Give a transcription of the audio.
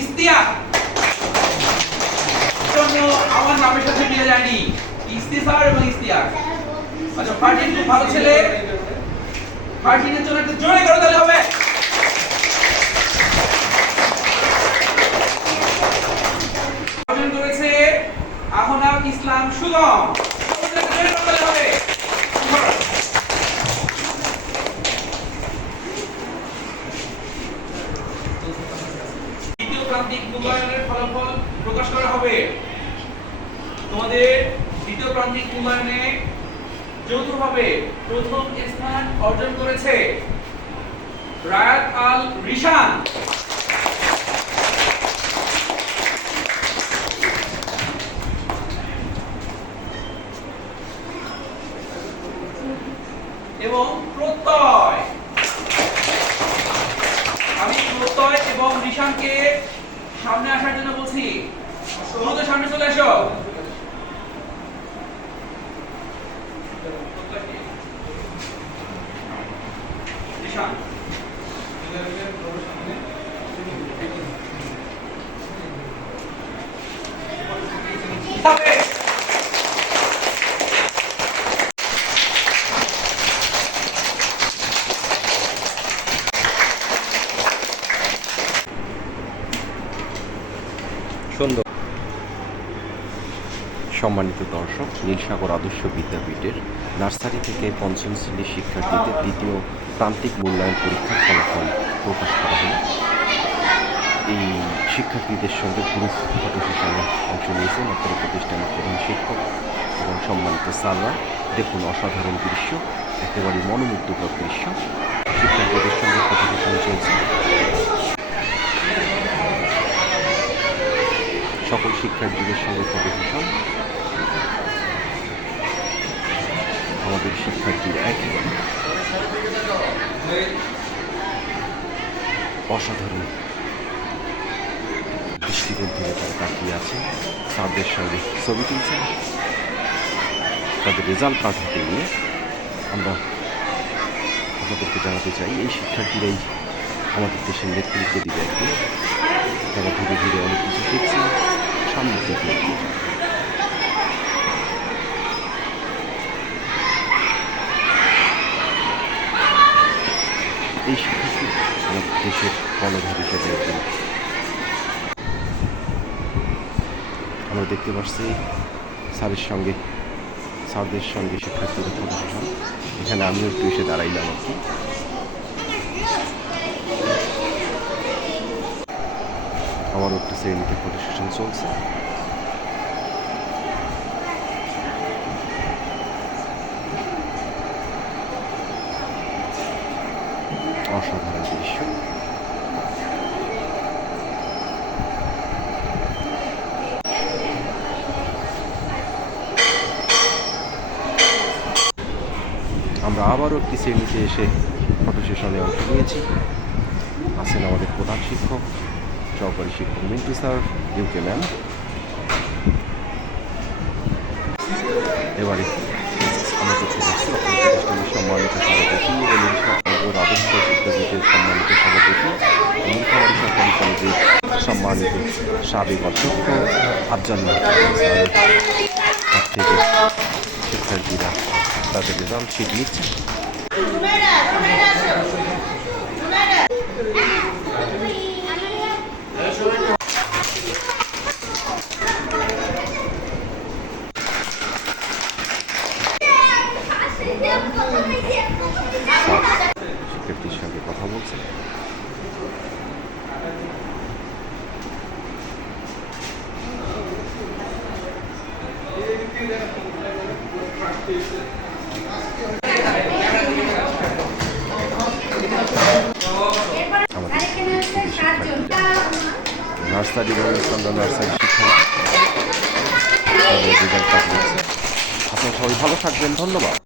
ইস্তিয়াক জন্য আমার নামের সাথে মিলে যায়নি, ইস্তিসার এবং ইস্তিয়াক। আচ্ছা, ফারদিন খুব ভালো ছেলে, ফারদিনের জন্য একটু জোরে করে দিলে হবে। অর্জন করেছে আহনাব ইসলাম সুগম, জোরে করে দিলে হবে। দ্বিতীয় প্রান্তিক মূল্যায়নের ফলাফল প্রকাশ করা হবে। তোমাদের দ্বিতীয় প্রান্তিক মূল্যায়নে যৌথভাবে প্রথম স্থান অর্জন করেছে রায়াত আল রিশান, এবং প্রত্যয়। আমি প্রত্যয় এবং রিশানকে সামনে আসার জন্য বলছি, দ্রুত সামনে চলে এসো। রিশান সুন্দর। সম্মানিত দর্শক, নীলসাগর আদর্শ বিদ্যাপীঠের নার্সারি থেকে পঞ্চম শ্রেণীর শিক্ষার্থীদের দ্বিতীয় প্রান্তিক মূল্যায়ন পরীক্ষার ফলাফল প্রকাশ করা হলো। এই শিক্ষার্থীদের সঙ্গে গ্রুপ ফটো সেশনে অংশ নিয়েছেন আপনার প্রতিষ্ঠানের প্রধান শিক্ষক এবং সম্মানিত স্যাররা। দেখুন, অসাধারণ দৃশ্য, একেবারে মনোমুগ্ধকর দৃশ্য। শিক্ষার্থীদের সঙ্গে ফটো সেশন চলছে। সকল শিক্ষার্থীদের সঙ্গে ফটো সেশন। আমাদের শিক্ষার্থীরা একেবারে অসাধারণ দৃষ্টিকোণ থেকে তারা তাকিয়ে আছে, স্যারদের সঙ্গে ছবি তুলছে। তাদের রেজাল্ট কার্ড হাতে নিয়ে আমরা আপনাদেরকে জানাতে চাই, এই শিক্ষার্থীরাই আমাদের দেশের নেতৃত্ব দিবে একদিন। তারা ধীরে ধীরে অনেক কিছু শিখছে, সামনের দিকে এগিয়ে যাবে। এই শিক্ষার্থী আমাদের দেশের কর্ণধার হিসেবে একজন। আমরা দেখতে পাচ্ছি স্যারদের সঙ্গে শিক্ষার্থীরা ফটো সেশন। এখানে আমিও একটু এসে দাঁড়াইলাম আর কি। আমারও একটু শ্রেণীতে ফটো সেশন চলছে। অসাধারণ দৃশ্য। আমরা আবারও একটি শ্রেণীতে এসে ফটো সেশনে অংশ নিয়েছি। আছেন আমাদের প্রধান শিক্ষক, সহকারী শিক্ষক মিন্টু স্যার, ইউকে ম্যাম। এবারে আমরা করতে যাচ্ছি প্রতিষ্ঠানের সম্মানিত সভাপতি এবং নীলসাগর আদর্শ বিদ্যাপীঠের সম্মানিত সভাপতি, নীলফামারী সরকারি কলেজের সম্মানিত সাবেক অধ্যক্ষ আফজাল স্যারের কাছ থেকে শিক্ষার্থীরা তাদের রেজাল্ট শিট নিচ্ছে। শিক্ষার্থীর সঙ্গে কথা বলছে। নার্সারি নার্সারি শিক্ষা আপনারা সবাই ভালো থাকবেন। ধন্যবাদ।